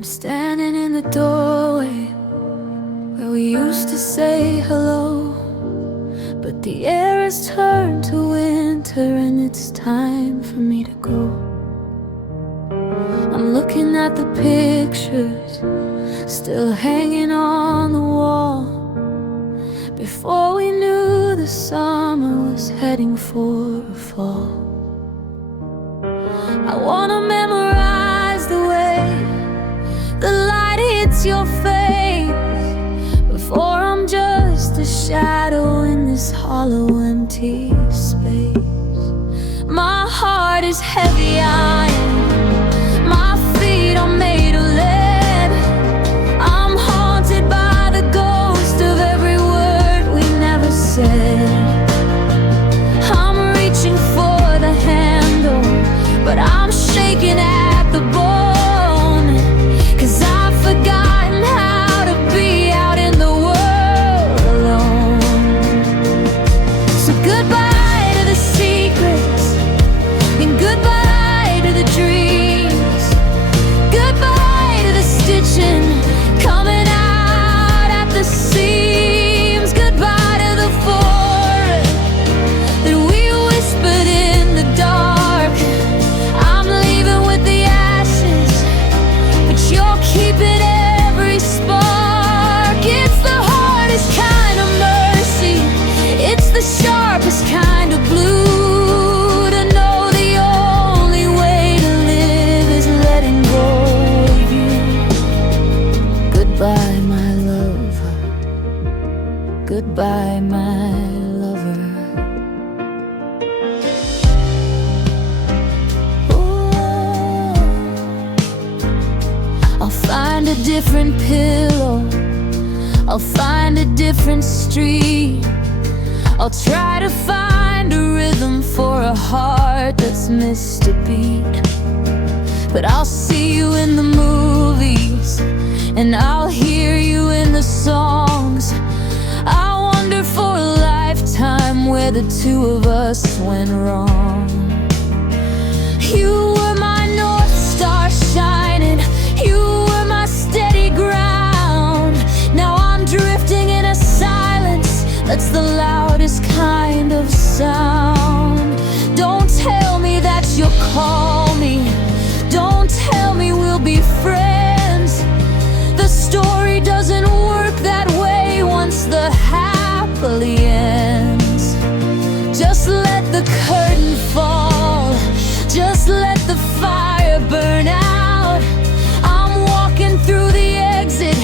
I'm standing in the doorway where we used to say hello, but the air has turned to winter and it's time for me to go. I'm looking at the pictures still hanging on the wall. Before we knew the summer was heading for a fall. I wanna memorize the way the light hits your face before I'm just a shadow in this hollow, empty space. My heart is heavy iron, my feet are made of lead. I'm haunted by the ghost of every word we never said. I'm reaching for the handle, but I'm shaking at the bone, 'cause I've forgotten how to be out in the world alone. So goodbye to the secrets, and goodbye to the dreams. Goodbye to the stitching coming out at the seams. Goodbye to the forest that we whispered in the dark. I'm leaving with the ashes, but you're keeping every spark. It's the hardest kind of mercy, it's the sharpest kind of blue, to know the only way to live is letting go of you. Goodbye, my lover. Goodbye, my lover. I'll find a different pillow, I'll find a different street. I'll try to find a rhythm for a heart that's missed a beat. But I'll see you in the movies, and I'll hear you in the songs. I wonder for a lifetime where the two of us went wrong. You were my North Star shining, you were my steady ground. Now I'm drifting in a silence that's the loudest kind of sound. Don't tell me that you'll call me, don't tell me we'll be friends. The story doesn't work that way once the happily ends. Just let the curtain fall, just let the fire burn out. I'm walking through the exit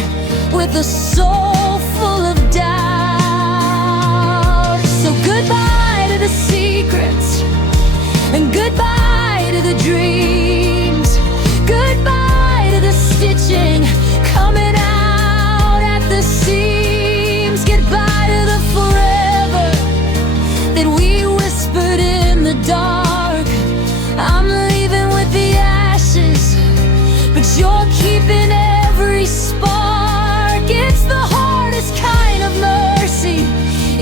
with a soul full of doubt. So goodbye to the secrets, and goodbye to the dreams. Goodbye to the stitching coming out at the seams. Goodbye to the forever that we whispered in the dark. I'm leaving with the ashes, but you're keeping every spark. It's the hardest kind of mercy,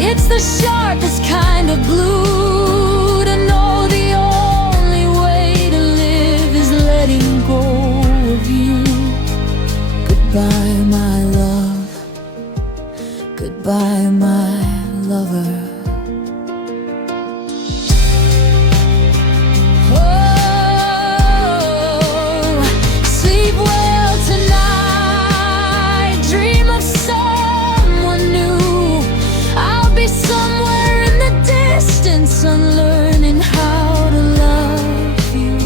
it's the sharpest kind of blue, to know the only way to live is letting go of you. Goodbye, my love. Goodbye, my lover. Oh, sleep well tonight, dream of someone new. I'll be somewhere in the distance, unlearning how to love you.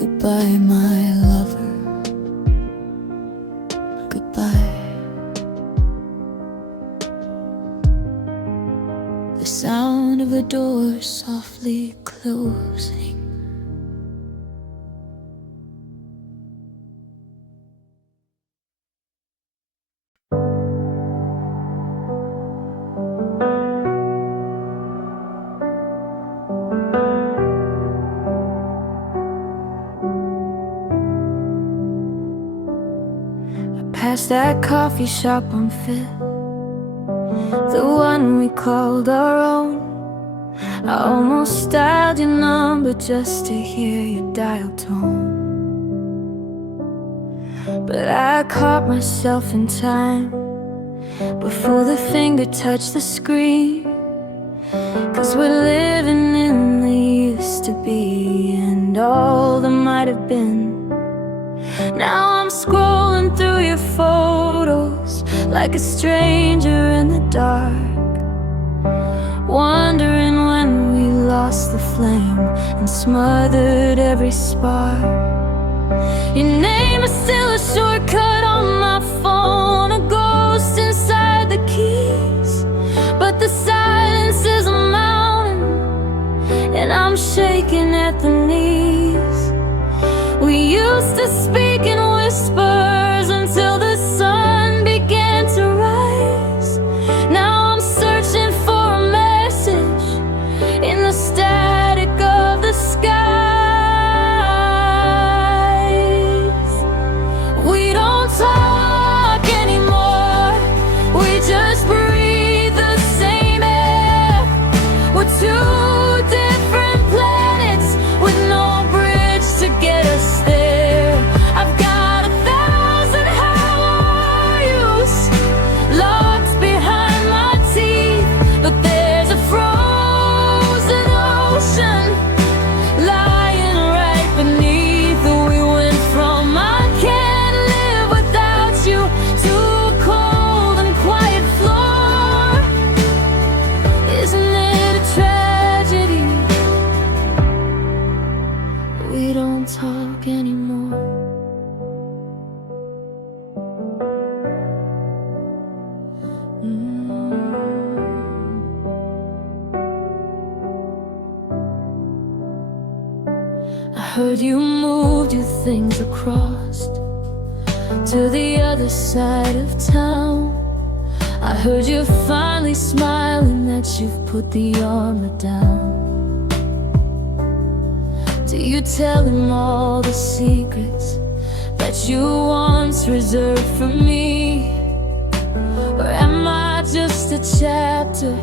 Goodbye, my lover. Goodbye. The sound of a door softly closing. Past that coffee shop on Fifth, the one we called our own. I almost dialed your number just to hear your dial tone, but I caught myself in time before the finger touched the screen. 'Cause we're living in the used to be and all that might have been. Now I'm scrolling through your photos like a stranger in the dark, wondering when we lost the flame and smothered every spark. Your name is still a shortcut on my phone, a ghost inside the keys, but the silence is a mountain and I'm shaking at the knees. We used to speak in whispers until the sun began to rise. Now I'm searching for a message in the static of the skies. We don't talk anymore, we just breathe the same air. We're two different planets with no bridge to get us there. I've got 1,000 how are yous locked behind my teeth, but there's a frozen ocean lying right beneath. We went from I can't live without you to a cold and quiet floor. Isn't it a tragedy? We don't talk anymore. I heard you moved your things across to the other side of town. I heard you finally smiling that you've put the armor down. Do you tell him all the secrets that you once reserved for me? Or am I just a chapter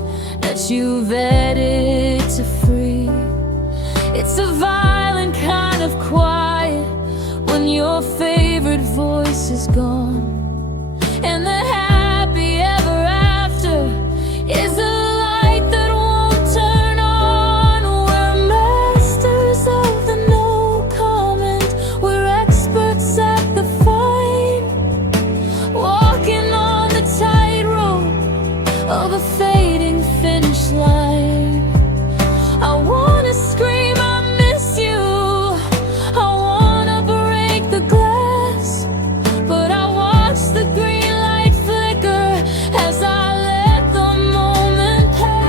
that you've added to free? It's a violent kind of quiet when your favorite voice is gone, and the happy ever after is a light that won't turn on. We're masters of the no comment, we're experts at the fight, walking on the tightrope of a fading finish line. I wanna scream I miss you, I wanna break the glass, but I watch the green light flicker as I let the moment pass.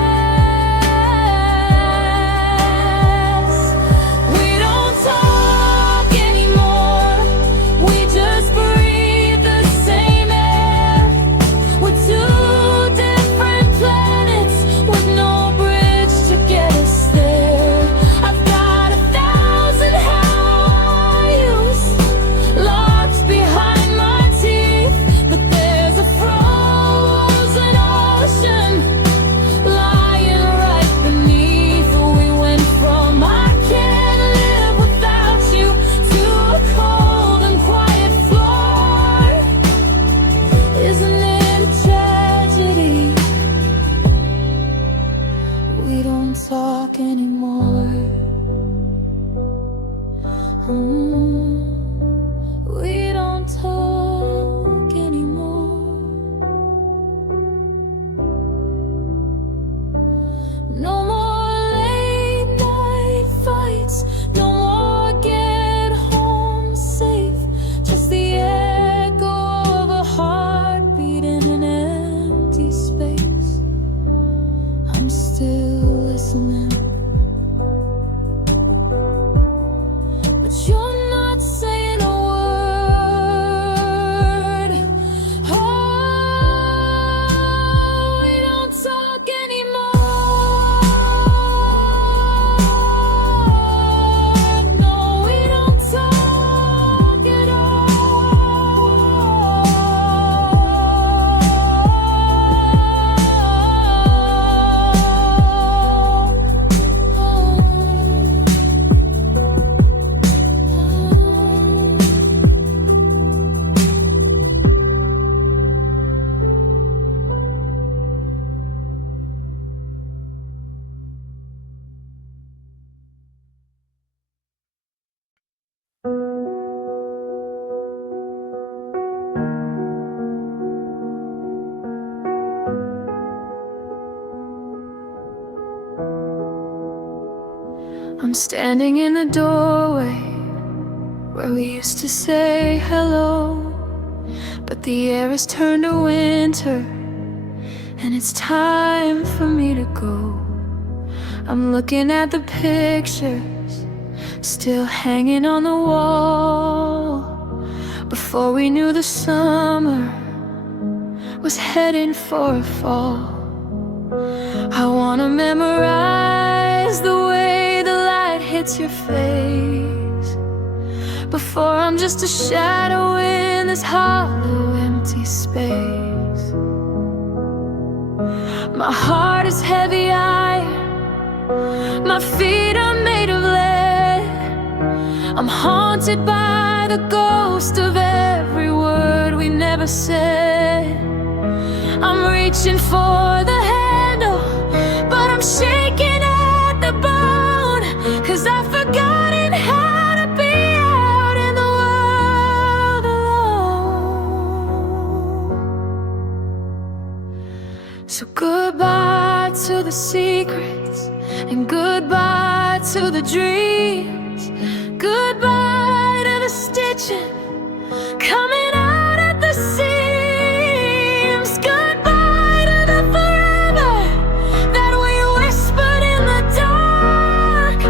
We don't talk anymore, we just breathe the same air. We're two different planets with no bridge to get us there. I've got 1,000 how yous locked behind my teeth, but there's a frozen ocean lying right beneath. We went from I can't live without you to a cold and quiet floor. Isn't it a tragedy? We don't talk anymore. We don't talk anymore. No more late night fights, no more get home safe, just the echo of a heartbeat in an empty space. I'm still listening, but you're not saying a word. Oh, we don't talk anymore. No, we don't talk at all. I'm standing in the doorway where we used to say hello, but the air has turned to winter and it's time for me to go. I'm looking at the pictures still hanging on the wall. Before we knew the summer was heading for a fall. I wanna memorize the way the light hits your face before I'm just a shadow in this hollow, empty space. My heart is heavy iron, my feet are made of lead. I'm haunted by the ghost of every word we never said. I'm reaching for the handle, but I'm shaking at the bone, 'cause I've forgotten how to be out in the world alone. So goodbye to the secrets, and goodbye to the dreams. Goodbye to the stitching coming out at the seams. Goodbye to the forever that we whispered in the dark.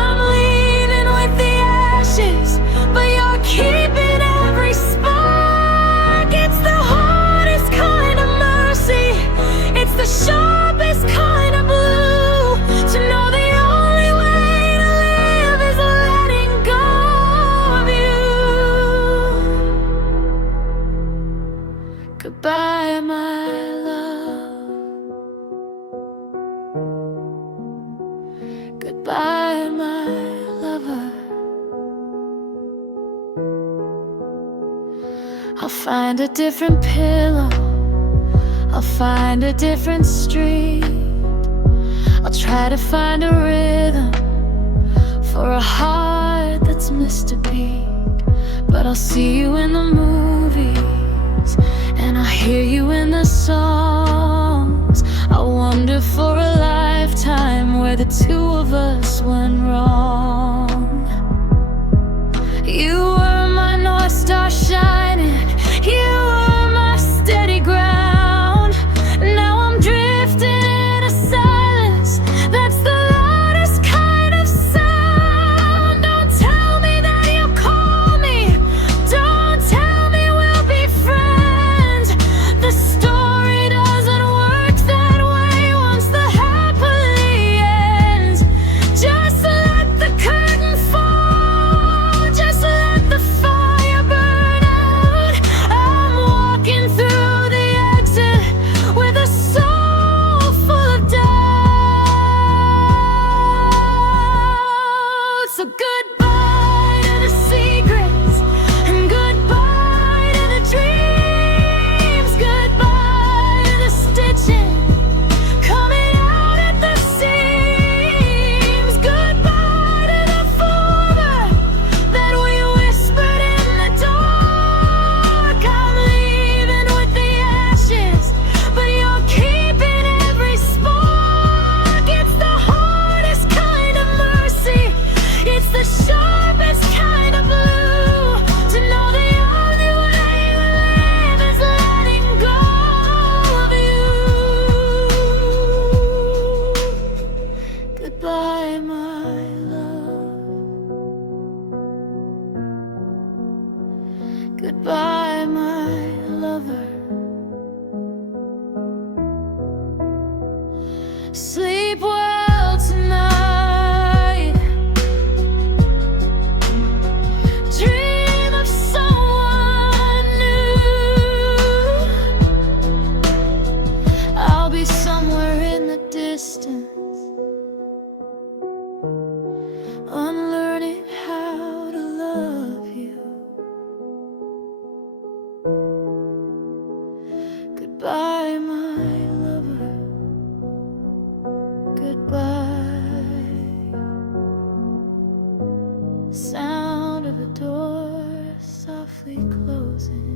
I'm leaving with the ashes, but you're keeping every spark. It's the hardest kind of mercy, it's the sharpest kind of blue, to know the only way to live is letting go of you. Goodbye, my love. Goodbye, my lover. I'll find a different pillow, I'll find a different street. I'll try to find a rhythm for a heart that's missed a beat. But I'll see you in the movies, and I'll hear you in the songs. I wonder for a lifetime where the two of us went wrong. You were my North Star shining, you were my steady ground. Now I'm drifting in a silence that's the loudest kind of sound. Don't tell me that you'll call me, don't tell me we'll be friends. The story doesn't work that way once the happily ends. Just let the curtain fall, just let the fire burn out. I'm walking through the exit with a soul full of doubt. So goodbye to the secrets, and goodbye to the dreams. Goodbye to the stitching coming out at the seams. Goodbye to the forever that we whispered in the dark. I'm leaving with the ashes, but you're keeping every spark. It's the hardest kind of mercy, it's the sharpest kind of blue, to know the only way to live is letting go of you. Goodbye, my love. Goodbye, my lover. Sleep well tonight. Dream of someone new. I'll be somewhere in the distance, unlearning how to love you. Goodbye, my lover. Goodbye. Sound of a door softly closing.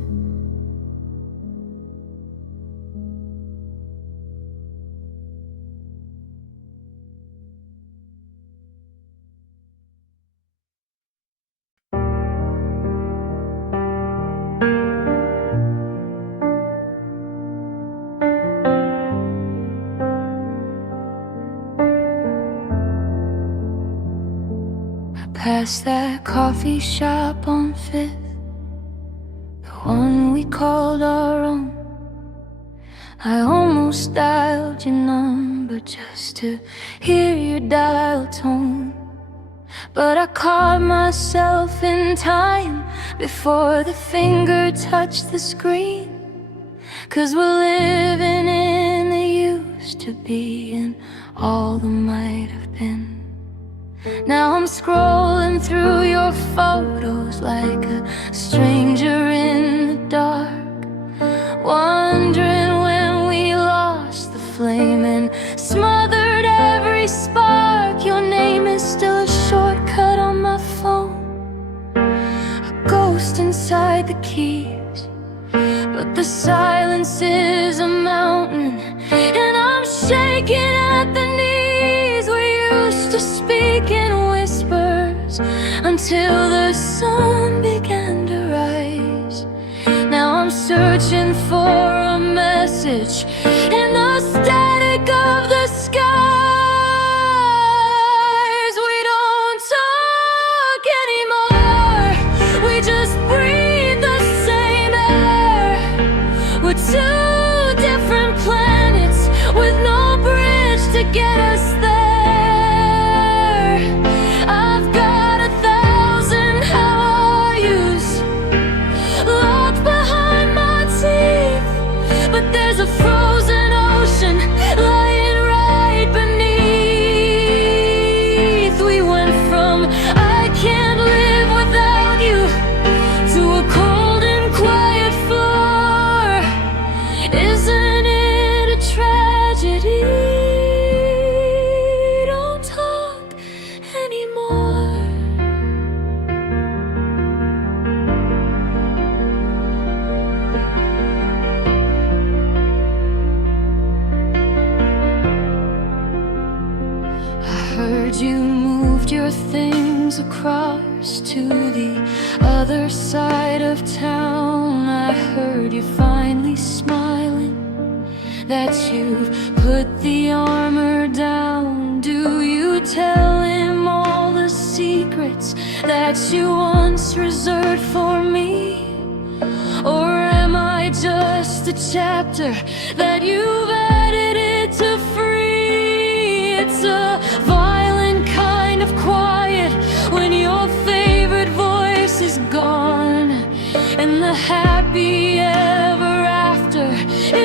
past that coffee shop on Fifth, the one we called our own. I almost dialed your number just to hear your dial tone, but I caught myself in time before the finger touched the screen. 'Cause we're living in the used to be and all the might have been. Now I'm scrolling through your photos like a stranger in the dark, wondering when we lost the flame and smothered every spark. Your name is still a shortcut on my phone, a ghost inside the keys, but the silence is a mountain, and I'm shaking at the knees. We used to speak in whispers until the sun began to rise. Now I'm searching for a message in the static of the skies. We don't talk anymore, we just breathe the same air. We're two different planets with no bridge to get us there. I've got 1,000 how are yous locked behind my teeth, but there's a frozen ocean lying right beneath. We went from I can't live without you to a cold and quiet floor. Isn't it a tragedy? Don't talk anymore. I heard you moved your things across to the other side of town. I heard you finally smiling, that you've put the armor down. Do you tell him all the secrets that you once reserved for me? Or am I just a chapter that you've edited to free? It's a violent kind of quiet when your favorite voice is gone, and the happy ever after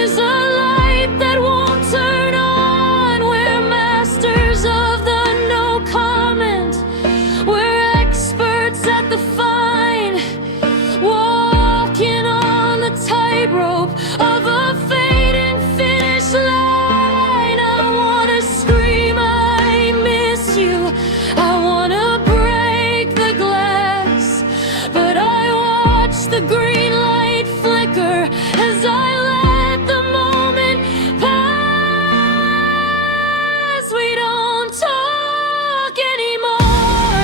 is a light that won't turn on. We're masters of the no comment, we're experts at the fine, walking on the tightrope of a fading finish line. I wanna scream I miss you, I wanna break the glass, but I watch the green light flicker as I let the moment pass. We don't talk anymore,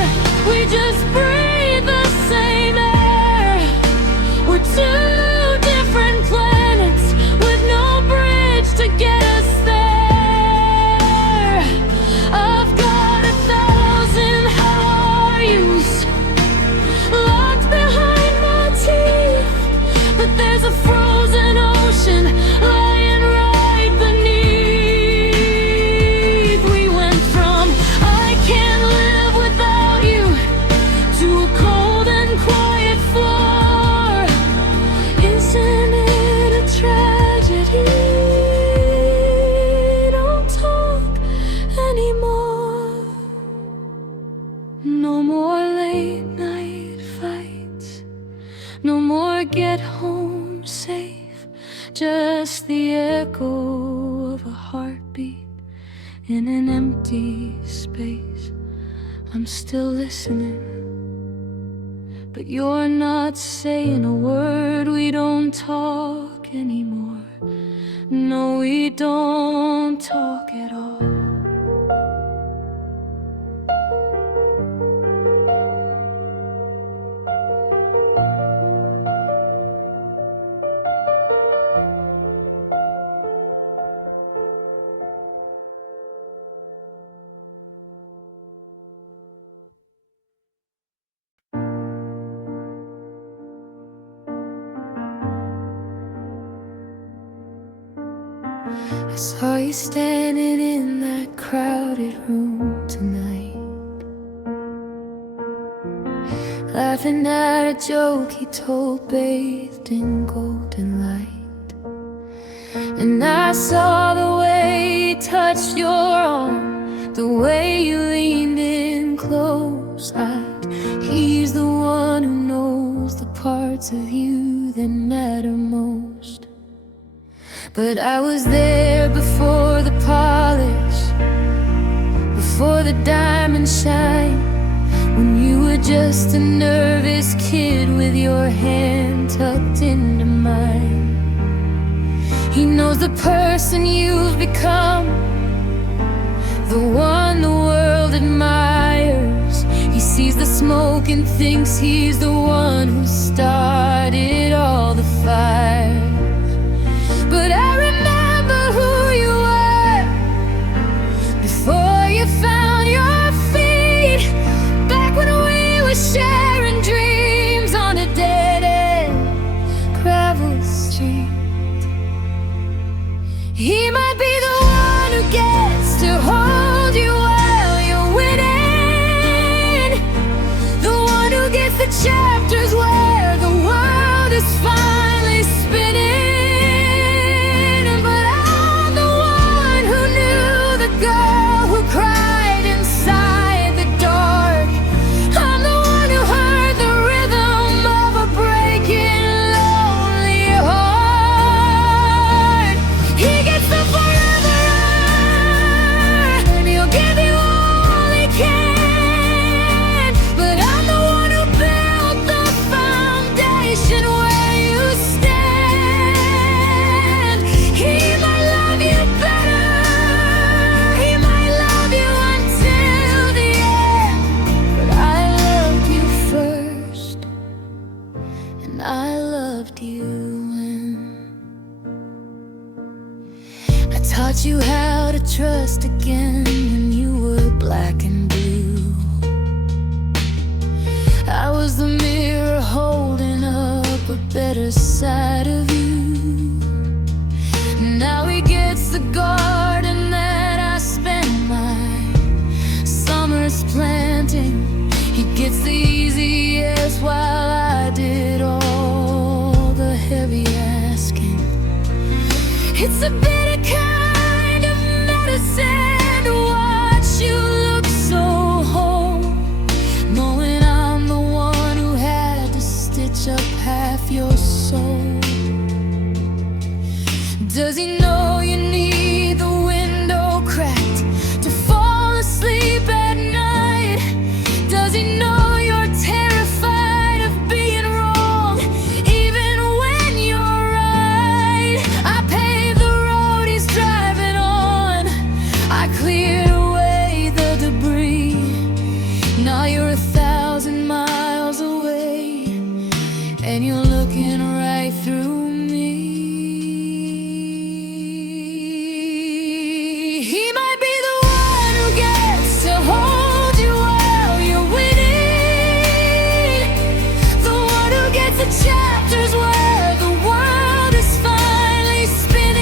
we just breathe the same air. We're two different planets with no bridge to get us there. I've got 1,000 how are yous locked behind my teeth, but there's a frozen ocean lying right beneath. We went from I can't live without you to a cold and quiet floor. Isn't it a tragedy? Don't talk anymore. No more late night fights, no more get home safe, just the echo of a heartbeat in an empty space. I'm still listening, but you're not saying a word. We don't talk anymore, no, we don't talk at all. I saw you standing in that crowded room tonight, laughing at a joke he told, bathed in golden light. And I saw the way he touched your arm, the way you leaned in close-eyed. He's the one who knows the parts of you that matter most. But I was there before the polish, before the diamond shine, when you were just a nervous kid with your hand tucked into mine. He knows the person you've become, the one the world admires. He sees the smoke and thinks he's the one who started all the fires. But I remember who you were before you found your feet, back when we were sharing dreams on a dead-end gravel street. He might be the one who gets to hold you while you're winning, the one who gets the chapters where the world is finally spinning. I loved you when I taught you how to trust again when you were black and blue. I was the mirror holding up a better side of you. Now he gets the garden that I spent my summers planting. He gets the easy yes while I did all the heavy asking. It's a bitter kind of medicine to watch you look so whole, knowing I'm the one who had to stitch up half your soul. Does he know you need the window cracked to fall asleep at night? Does he know you're terrified of being wrong even when you're right? I paved the road he's driving on, I cleared away the debris. Now you're 1,000 miles away and you're looking right through me. He might be the one who gets to hold you while you're winning, the one who gets the chapters where the world is finally spinning.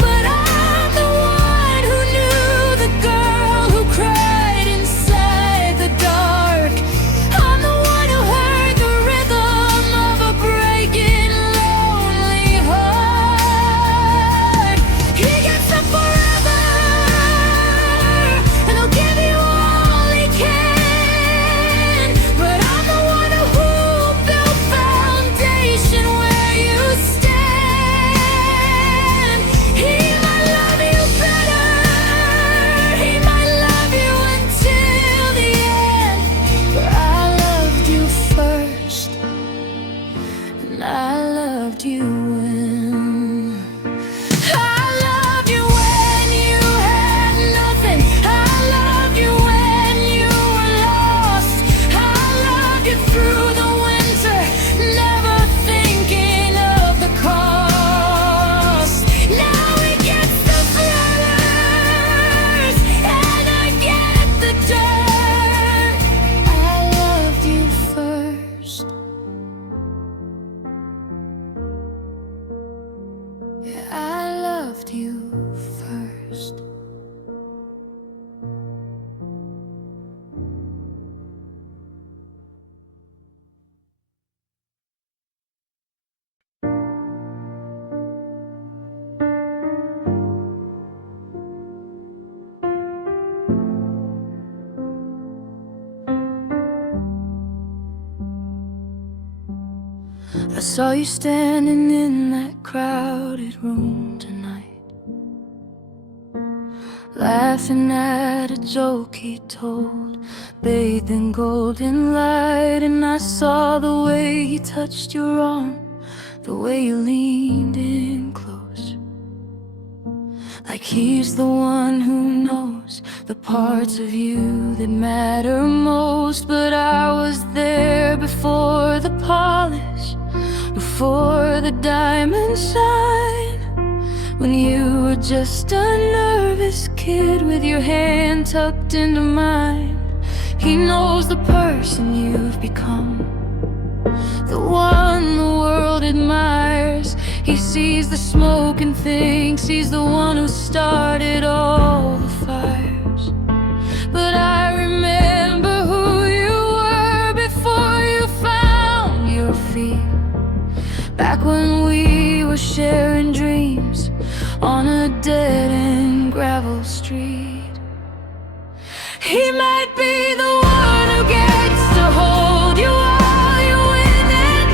But I'm the one who knew the girl who cried inside. I saw you standing in that crowded room tonight, laughing at a joke he told, bathed in golden light. And I saw the way he touched your arm, the way you leaned in close, like he's the one who knows the parts of you that matter most. But I was there before the polish, before the diamond shine, when you were just a nervous kid with your hand tucked into mine. He knows the person you've become, the one the world admires. He sees the smoke and thinks he's the one who started all the fires. But I remember who you were before you found your feet, back when we were sharing dreams on a dead-end gravel street. He might be the one who gets to hold you while you're winning,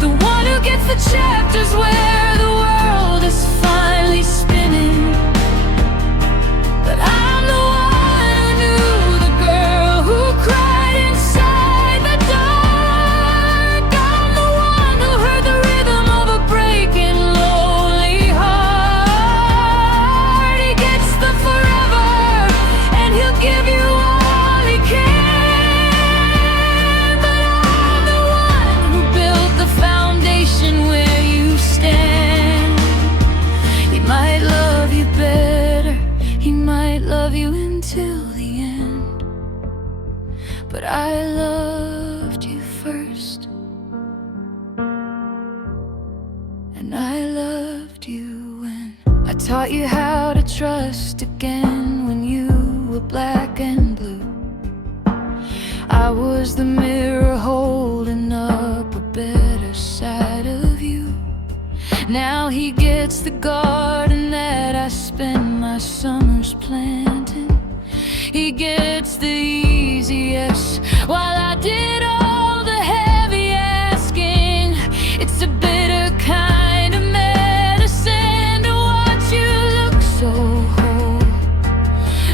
the one who gets the chapters where the world is finally spinning. But I'm the one who knew the girl who cried inside the dark. I'm the one who heard the rhythm of a breaking lonely heart. He gets the forever, and he'll give you all he can. But I'm the one who built the foundation where you stand. He might love you better, he might love you until the end, but I loved you first, and I loved you when I taught you how to trust again, when you were black and blue. I was the mirror holding up a better side of you. Now he gets the garden that I spend my summers planting. He gets the easy yes, while I did all the heavy asking. It's a bitter kind of medicine to watch you look so whole,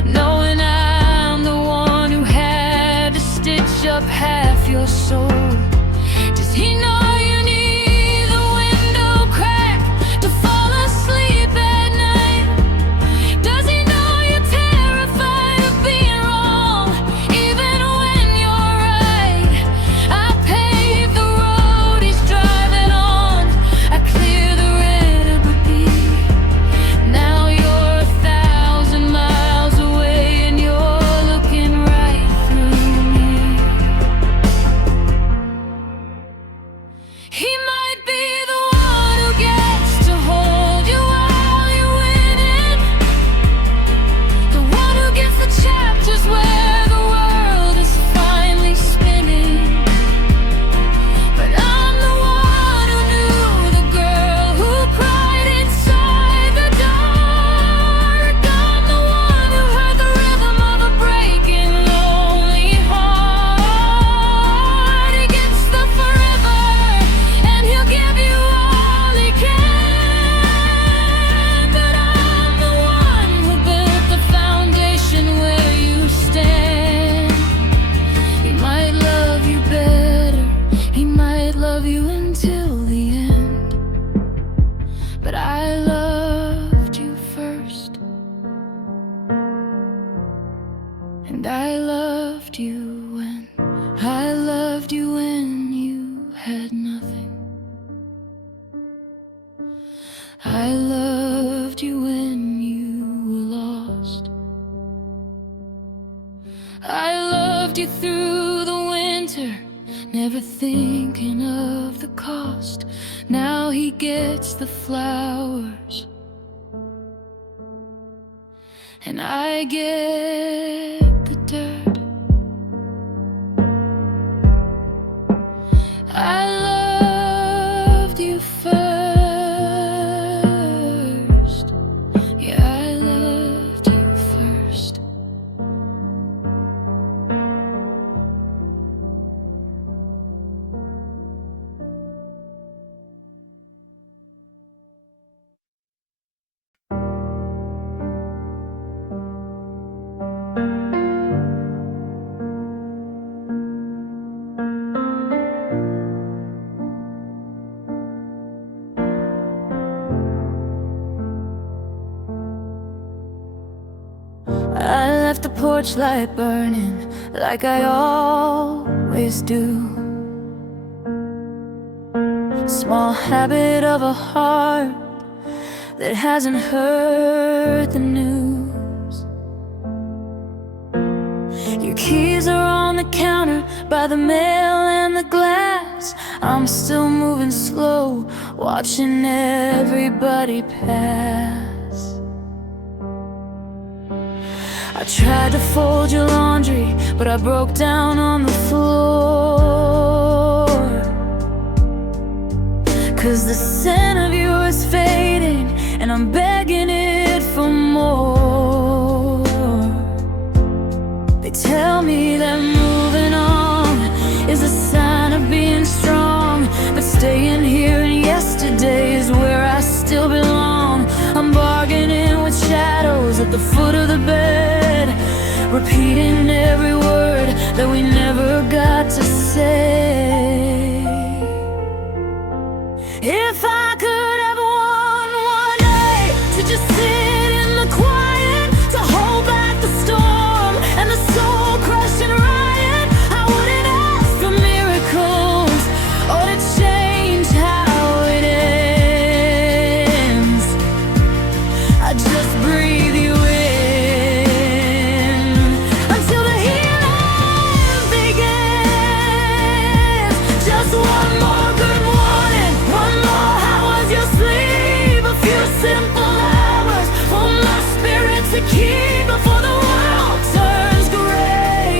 knowing I'm the one who had to stitch up half your soul. Does he know you need the window crack to fall asleep at night? Does he know you're terrified of being wrong, even when you're right? I pave the road he's driving on, I clear the red beat. Now you're 1,000 miles away, and you're looking right through me. He might be the one who gets to hold you while you're winning, the one who gets the chapters where the world is finally spinning. But I'm the one who knew the girl who cried inside the dark. I'm the one who heard the rhythm of a breaking lonely heart. He gets the forever, and he'll give you all he can. But I'm the one who built the foundation where you stand. He might love you better, he might love you until the end, but I loved you first, and I loved you when I loved you when you had nothing. I loved you when you were lost. I loved you through the winter, never thinking of the cost. Now he gets the flowers, and I get the dirt. I loved you first. Yeah, I loved you first. left the porch light burning like I always do. Small habit of a heart that hasn't heard the news. Your keys are on the counter by the mail and the glass. I'm still moving slow, watching everybody pass. I tried to fold your laundry, but I broke down on the floor. 'Cause the scent of you is fading, and I'm begging it for more. They tell me that moving on is a sign of being strong, but staying here in yesterday is where I still belong. I'm bargaining with shadows at the foot of the bed, repeating every word that we never got to say. If I could have one more day to just sit in the quiet, to hold back the storm and the soul-crushing riot, I wouldn't ask for miracles or to change how it ends. I'd just breathe you in until the healing begins. Just one more good morning, one more how was your sleep, a few simple hours for my spirit to keep before the world turns gray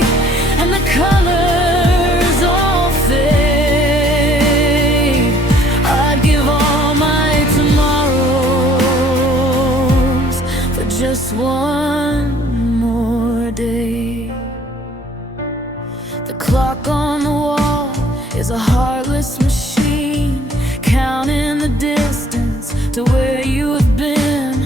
and the colors all fade. I'd give all my tomorrows for just one more day. The clock on the wall is a heartless machine, counting the distance to where you have been.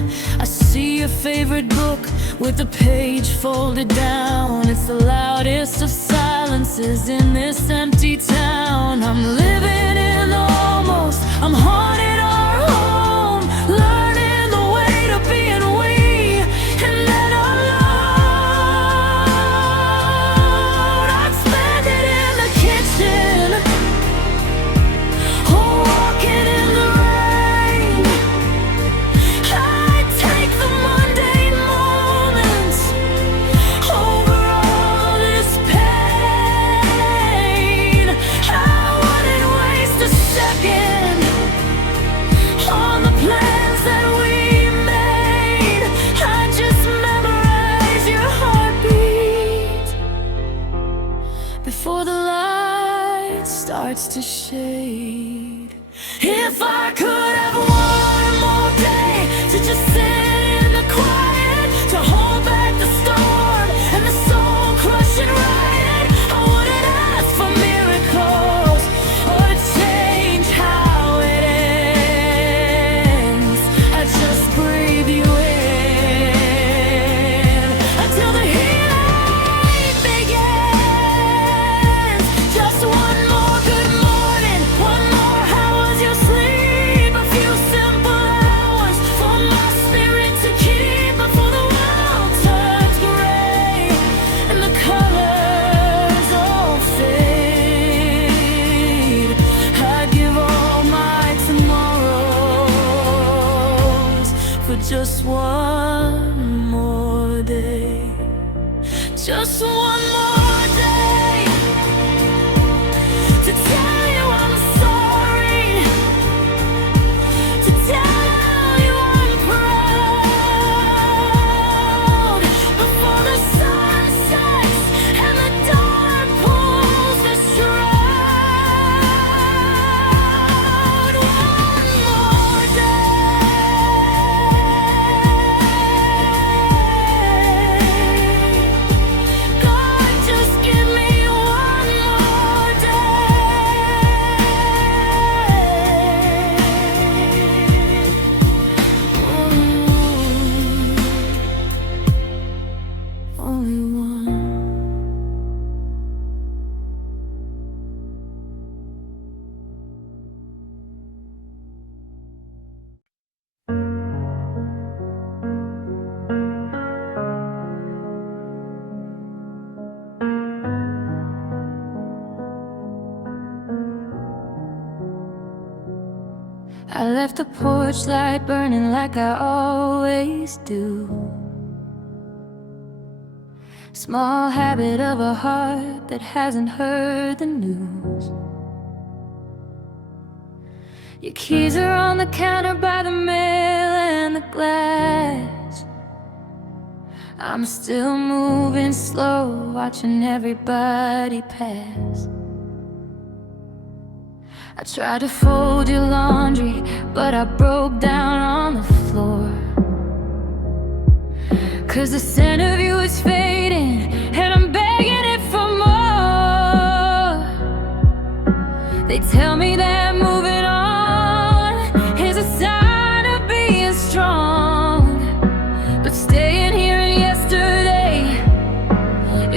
I see your favorite book with the page folded down. It's the loudest of silences in this empty town. I'm living in the almost, I'm haunted our home, learning the way to being we and then alone. I'd spend it in the kitchen, walking in the rain. I'd take the mundane moments over all this pain. I wouldn't waste a second on the plans that we made. I'd just memorize your heartbeat before the light starts to shade. If I could have one more day to just sit in the quiet, to hold back the storm and the soul-crushing riot, I wouldn't ask for miracles or to change how it ends. I'd just breathe you in until the healing begins. Just one more good morning, one more how was your sleep, a few simple hours for my spirit to keep before the world turns gray and the colors all fade. I'd give all my tomorrows for just one more day. Just one more day to tell you I'm sorry, to tell you I'm proud before the sun sets and the dark pulls the shroud. One more day. I left the porch light burning like I always do. Small habit of a heart that hasn't heard the news. Your keys are on the counter by the mail and the glass. I'm still moving slow, watching everybody pass. I tried to fold your laundry, but I broke down on the floor. 'Cause the scent of you is fading, and I'm begging it for more. They tell me that moving on is a sign of being strong, but staying here in yesterday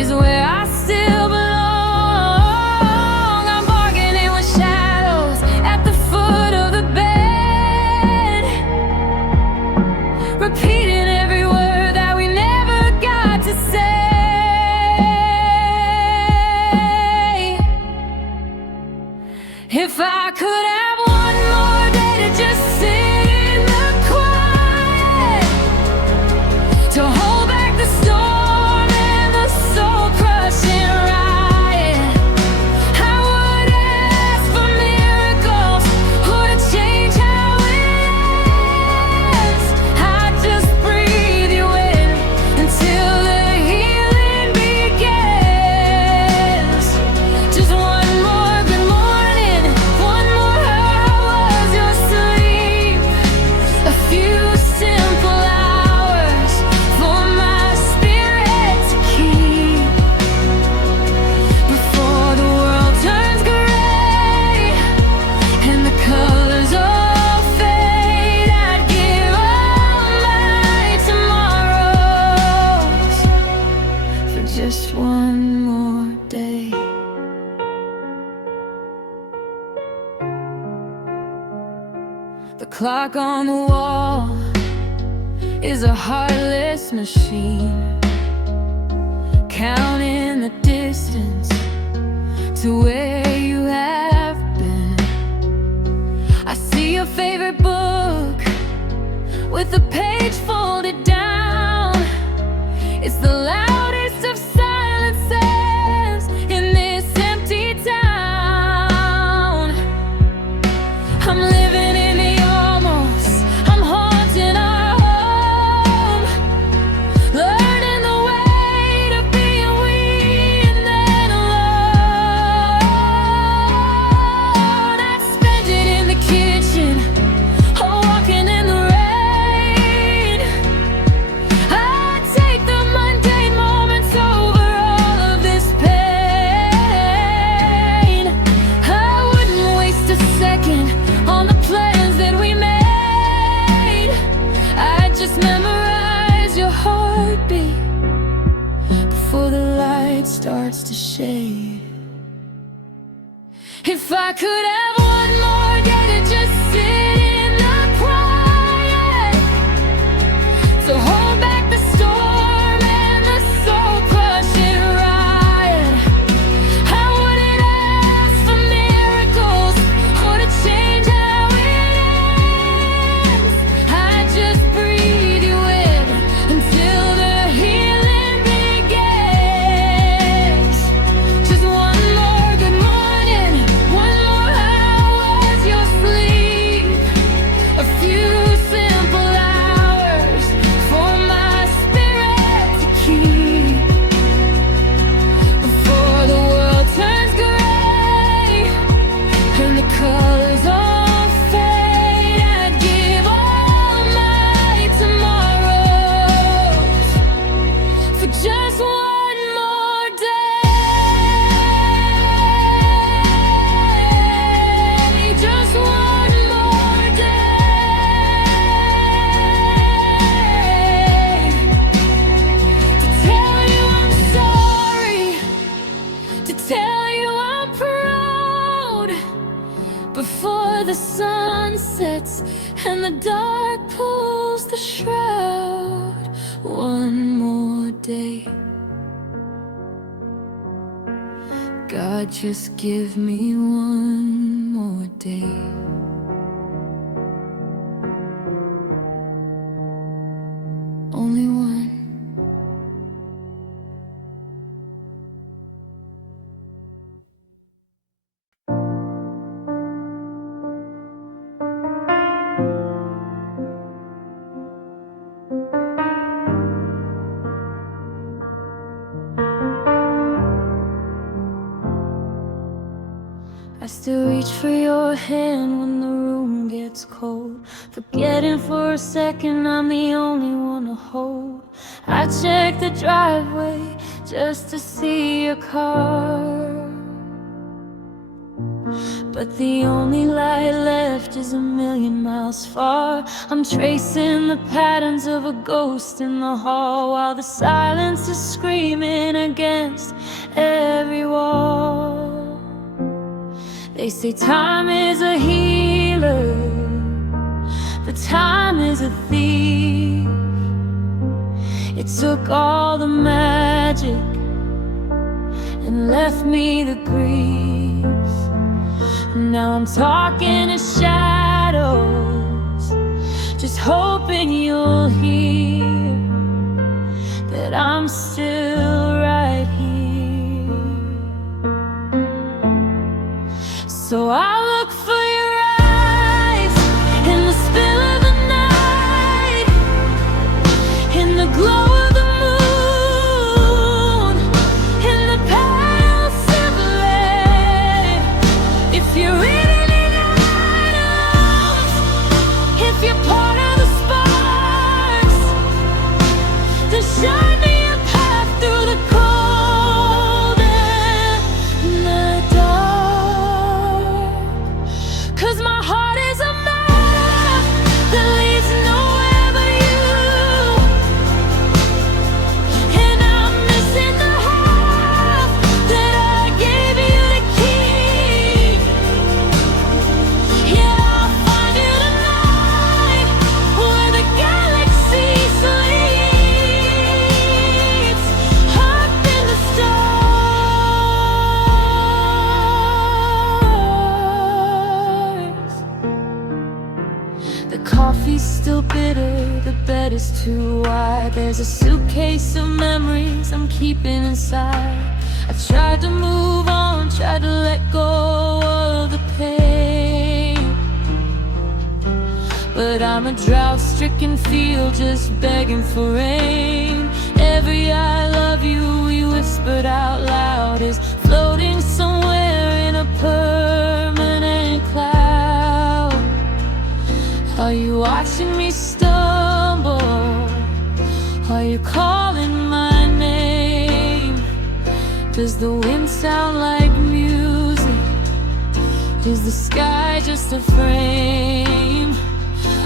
is where I still belong. I'm bargaining with shadows at the foot of the bed, repeating every word that we never got to say. If I could have one more day to just sit in the quiet, to hold back the storm and the soul-crushing riot, I would ask for miracles or to change how it ends. I'd just breathe you in until the healing begins. Just one more good morning, one more hours your sleep, a few simple hours for my spirit to keep. Before the world turns gray and the colors all fade, I'd give all my tomorrows for just one more day. The clock on the wall is a heartless machine, counting the distance to where you have been. I see your favorite book with the page folded down. It's the loudest of silences in this empty town. I'm living in the almost, I'm haunting our home, learning the weight of being weak and then alone. I'd spend it in the kitchen or walking in the rain. I'd take the mundane moments over all of this pain. I wouldn't waste a second on the plans that we made. I'd just memorize your heartbeat before the light starts to shade. If I could have one more day to just sit in the quiet, to hold back the storm and the soul-crushing riot, I wouldn't ask for miracles or to change how it ends. I'd just breathe you in until the healing begins. Just one more good morning, one more hours your sleep, a few simple hours for my spirit to keep. Before the world turns gray and the colors all fade, I'd give all my tomorrows for just one more day. Just one more day. To tell you I'm sorry, to tell you I'm proud. Before the sun sets and the dark pulls the shroud, one more day. God, just give me one more day. I still reach for your hand when the room gets cold, forgetting for a second I'm the only one to hold. I check the driveway just to see your car, but the only light left is a million miles far. I'm tracing the patterns of a ghost in the hall, while the silence is screaming against every wall. They say time is a healer, but time is a thief. It took all the magic and left me the grief. Now I'm talking to shadows, just hoping you'll hear that I'm still right here. So I look for your eyes in the spill of the night, in the glow of the moon, in the pale silver light. If you're reading in atoms, if you're part of the sparks, then shine me a path through the cold and the dark. 'Cause my heart is a map that leads nowhere but you, and I'm missing the half that I gave you to keep. Yeah, I'll find you tonight where the galaxy sleeps, up in the stars. The coffee's still bitter, the bed is too wide. There's a suitcase of memories I'm keeping inside. I tried to move on, tried to let go of the pain, but I'm a drought-stricken field just begging for rain. Every I love you we whispered out loud is floating somewhere in a permanent cloud. Are you watching me stumble? Are you calling my name? Does the wind sound like music? Is the sky just a frame?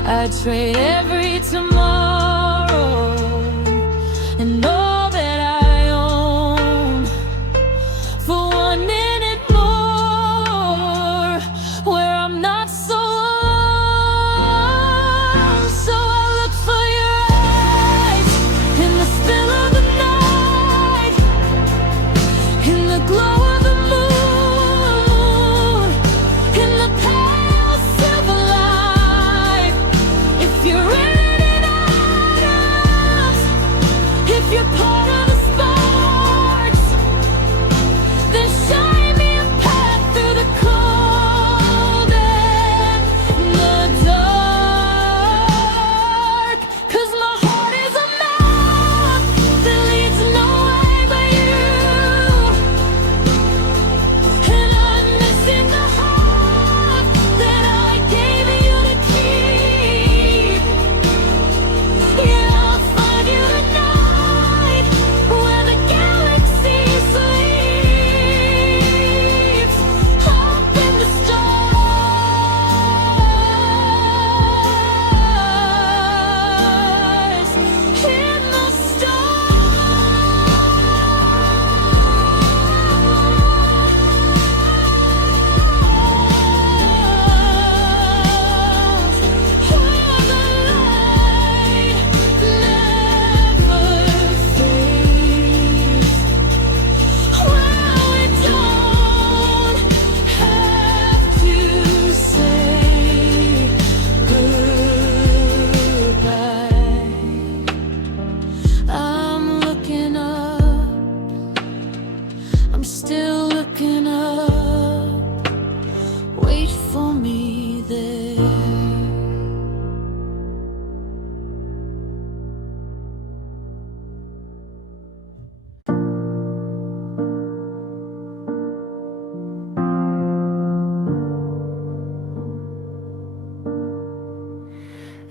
I'd trade every tomorrow and all that I own for 1 minute more where I'm not so alone. So I look for your eyes in the spill of the night, in the glow of the moon, in the pale silver light. If you're in atoms, if you're part of the sparks, then shine me a path through the cold and the dark. 'Cause my heart is a map that leads nowhere but you, and I'm missing the half that I gave you to keep. Yeah, I'll find you tonight where the galaxy sleeps, up in the stars, in the stars, where the light never fades, where we don't have to say goodbye. I'm looking up, I'm still looking up. Wait for me there.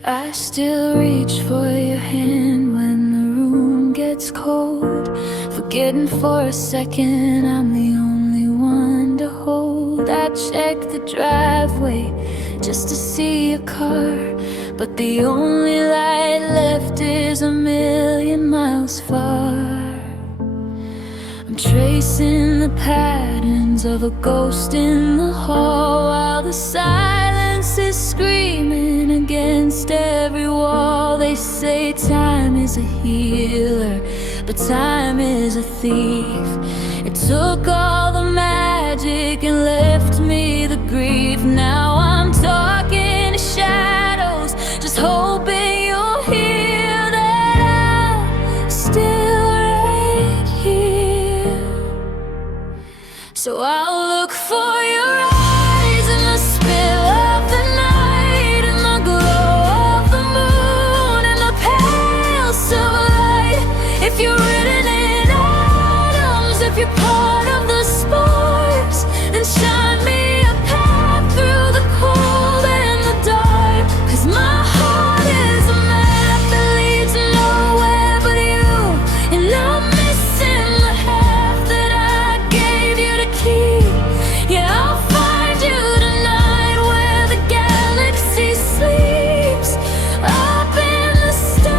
I still reach for your hand when the room gets cold, forgetting for a second I'm the only one to hold. I check the driveway just to see a car, but the only light left is a million miles far. I'm tracing the patterns of a ghost in the hall, while the silence is screaming against every wall. They say time is a healer, but time is a thief. It took all the magic and left me the grief. Now I'm talking to shadows, just hoping you'll hear that I'm still right here. So I'll look for your eyes in the spill of the night, in the glow of the moon, in the pale silver light. If you're written in atoms, if you're part of the sparks, then shine me a path through the cold and the dark. 'Cause my heart is a map that leads nowhere but you, and I'm missing the half that I gave you to keep. Yeah, I'll find you tonight where the galaxy sleeps, up in the stars.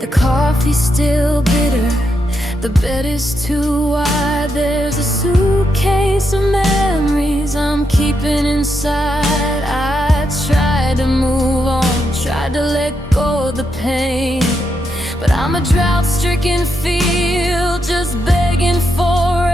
The coffee's still bitter, the bed is too wide. There's a suitcase of memories I'm keeping inside. I tried to move on, tried to let go of the pain, but I'm a drought-stricken field just begging for